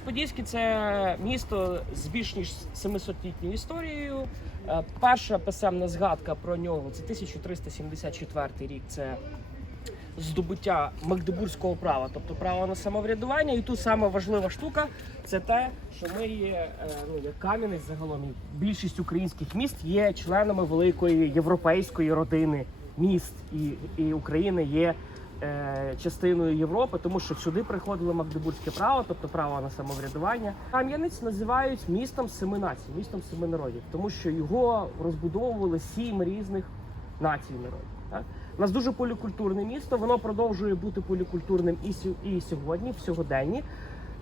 Подільський це місто з більш ніж 700-літньою історією. Е, Перша писемна згадка про нього це 1374 рік. Це здобуття Магдебурзького права, тобто право на самоврядування. І тут саме важлива штука це те, що ми є е, ну, як Кам'янець загалом. Більшість українських міст є членами великої європейської родини міст, і, і Україна є частиною Європи, тому що сюди приходило Магдебурзьке право, тобто право на самоврядування. Кам'янець називають містом семи націй, містом семи народів, тому що його розбудовували сім різних націй народів. Так? У нас дуже полікультурне місто, воно продовжує бути полікультурним і, і сьогодні, в сьогоденні.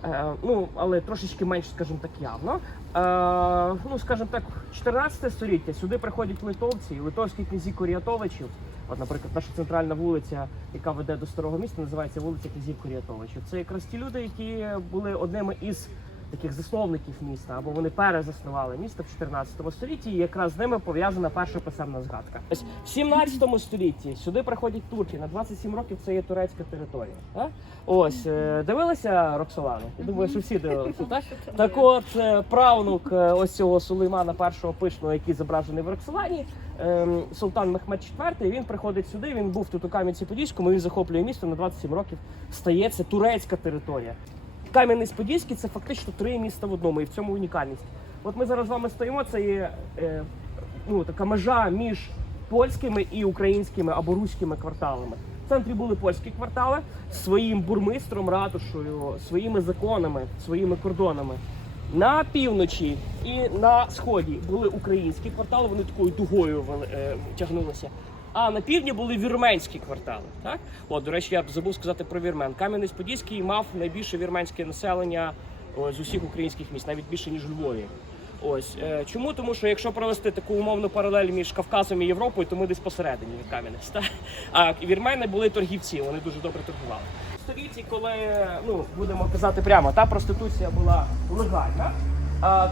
Е, ну, але трошечки менш, скажімо так, явно. Е, ну, скажімо так, 14 століття сюди приходять литовці, литовські князі Куріатовичів. От, наприклад, наша центральна вулиця, яка веде до старого міста, називається вулиця князів Куріатовичів. Це якраз ті люди, які були одними із таких засновників міста, або вони перезаснували місто в 14 столітті, і якраз з ними пов'язана перша писемна згадка. Ось в 17 столітті сюди приходять турки. На 27 років це є турецька територія. Так? Ось е, дивилися Роксолану? Я думаю, що всі дивилися, так? Так от е, правнук е, ось цього Сулеймана першого пишного, який зображений в Роксолані, ем, Султан Мехмед IV, він приходить сюди. Він був тут у Кам'янці-Подільському. Він захоплює місто на 27 років. Стається турецька територія. Кам'янець-Подільський це фактично три міста в одному, і в цьому унікальність. От ми зараз з вами стоїмо. Це є е, ну, така межа між польськими і українськими або руськими кварталами. В центрі були польські квартали з своїм бурмистром, ратушою, своїми законами, своїми кордонами. На півночі і на сході були українські квартали, вони такою дугою е, тягнулися. А на півдні були вірменські квартали. Так, от до речі, я б забув сказати про вірмен. Кам'янець-Подільський мав найбільше вірменське населення з усіх українських міст, навіть більше ніж у Львові. Ось е, чому? Тому що якщо провести таку умовну паралель між Кавказом і Європою, то ми десь посередині Кам'янець. А вірмени були торгівці, вони дуже добре торгували. В столітті, коли ну будемо казати прямо, та проституція була легальна.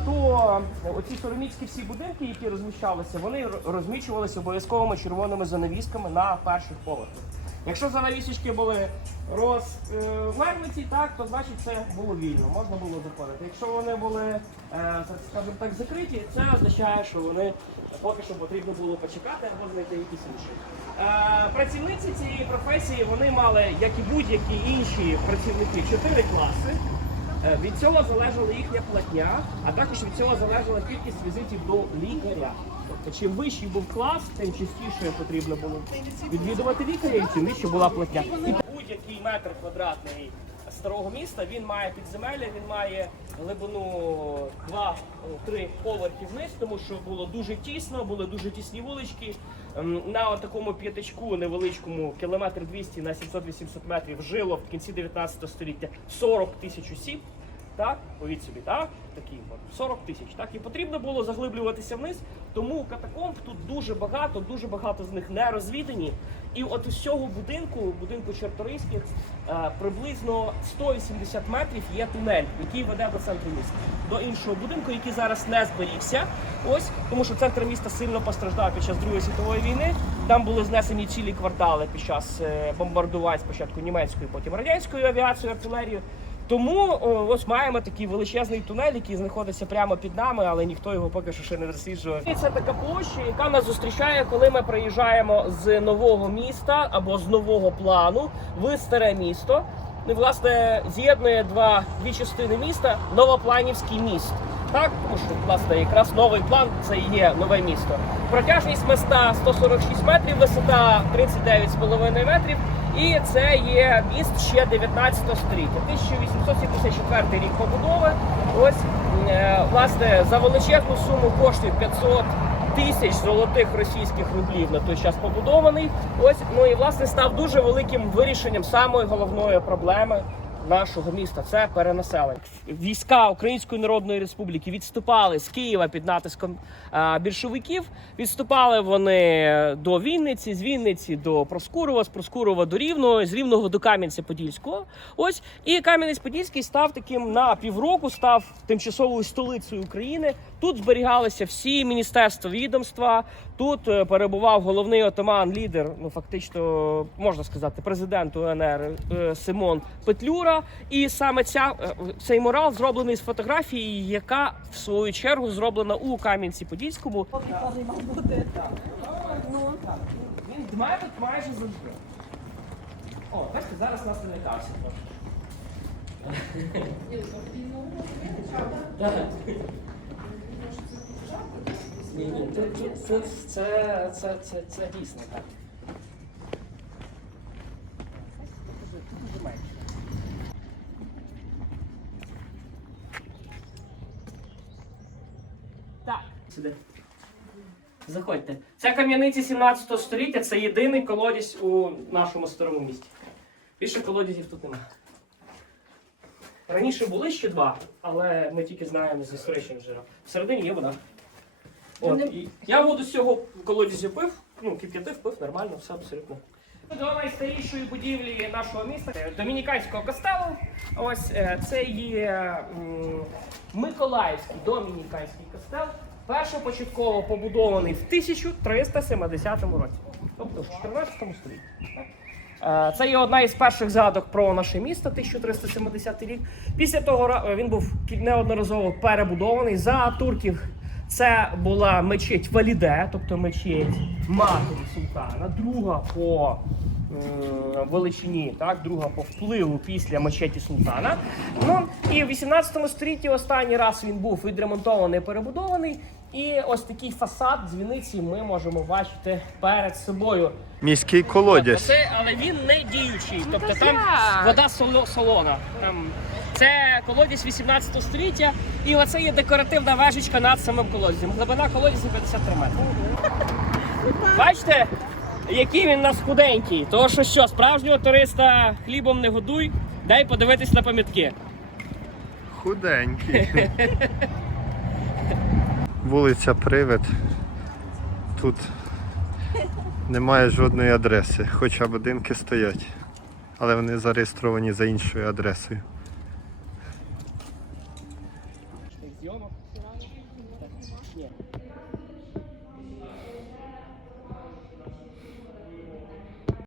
То оці сороміцькі всі будинки, які розміщалися, вони р- розміщувалися обов'язковими червоними занавісками на перших поверхах. Якщо занавісочки були розвернуті, так то значить це було вільно, можна було заходити. Якщо вони були, е, скажімо так, закриті, це означає, що вони поки що потрібно було почекати або знайти якісь інші. Е, Працівниці цієї професії вони мали, як і будь-які інші працівники, чотири класи. Е, Від цього залежала їхня платня, а також від цього залежала кількість візитів до лікаря. Тобто, чим вищий був клас, тим частіше потрібно було відвідувати лікаря, і чим вища була платня. І будь-який метр квадратний старого міста він має підземелля, він має глибину 2-3 поверхи вниз, тому що було дуже тісно, були дуже тісні вулички. Ем, На такому п'ятачку невеличкому кілометр 200 на 700-800 метрів жило в кінці 19 століття 40 тисяч осіб. Так, повіть собі, так, такі 40 тисяч. Так, і потрібно було заглиблюватися вниз. Тому катакомб тут дуже багато, дуже багато з них не розвідані. І от із цього будинку, будинку Чорторийських, е, приблизно 180 метрів є тунель, який веде до центру міста. До іншого будинку, який зараз не зберігся. Ось тому, що центр міста сильно постраждав під час Другої світової війни. Там були знесені цілі квартали під час е, бомбардувань спочатку німецькою, потім радянською авіацією, артилерією. Тому ось маємо такий величезний тунель, який знаходиться прямо під нами, але ніхто його поки що ще не досліджував. І це така площа, яка нас зустрічає, коли ми приїжджаємо з нового міста або з нового плану в старе місто. І, власне, з'єднує два дві частини міста Новопланівський міст. Так, тому що власне якраз новий план це і є нове місто. Протяжність моста 146 метрів, висота 39,5 метрів. І це є міст ще 19 століття, 1874 рік побудови. Ось е, власне за величезну суму коштів 500 тисяч золотих російських рублів на той час побудований. Ось ну і власне став дуже великим вирішенням самої головної проблеми. Нашого міста це перенаселення. Війська Української Народної Республіки відступали з Києва під натиском більшовиків. Відступали вони до Вінниці, з Вінниці до Проскурова, з Проскурова до Рівного, з Рівного до Кам'янця-Подільського. Ось і Кам'янець-Подільський став таким на півроку, став тимчасовою столицею України. Тут зберігалися всі міністерства, відомства. Тут е, перебував головний отаман, лідер, ну фактично можна сказати, президент УНР е, Симон Петлюра. І саме ця, е, цей мурал зроблений з фотографії, яка в свою чергу зроблена у Кам'янці-Подільському. Він дмає тут майже завжди. О, бачите, зараз нас не лякався це дійсно так. Сюди. Заходьте. Це кам'яниці 17 століття, це єдиний колодязь у нашому старому місті. Більше колодязів тут немає. Раніше були ще два, але ми тільки знаємо з історичних джерел. Всередині є вода. От, і я воду з цього колодязю пив, ну, кип'ятив, пив, нормально, все абсолютно. До найстарішої будівлі нашого міста е, Домініканського костелу. Ось е, це є Миколаївський домініканський костел. Першопочатково побудований в 1370 році, тобто в 14 столітті. Е, Це є одна із перших згадок про наше місто, 1370 рік. Після того він був неодноразово перебудований за турків. Це була мечеть Валіде, тобто мечеть матері султана, друга по м, величині, так, друга по впливу після мечеті султана. Ну і в 18 столітті останній раз він був відремонтований, перебудований. І ось такий фасад дзвіниці ми можемо бачити перед собою. Міський колодязь. Оце, але він не діючий. Тобто та там як? вода соло- солона. Там, це колодязь 18 століття, і оце є декоративна вежечка над самим колодязем. Глибина колодязя 53 метри. Бачите, який він у нас худенький. Тому що що, справжнього туриста хлібом не годуй, дай подивитись на пам'ятки. Худенький. Вулиця Привид. Тут немає жодної адреси, хоча будинки стоять. Але вони зареєстровані за іншою адресою.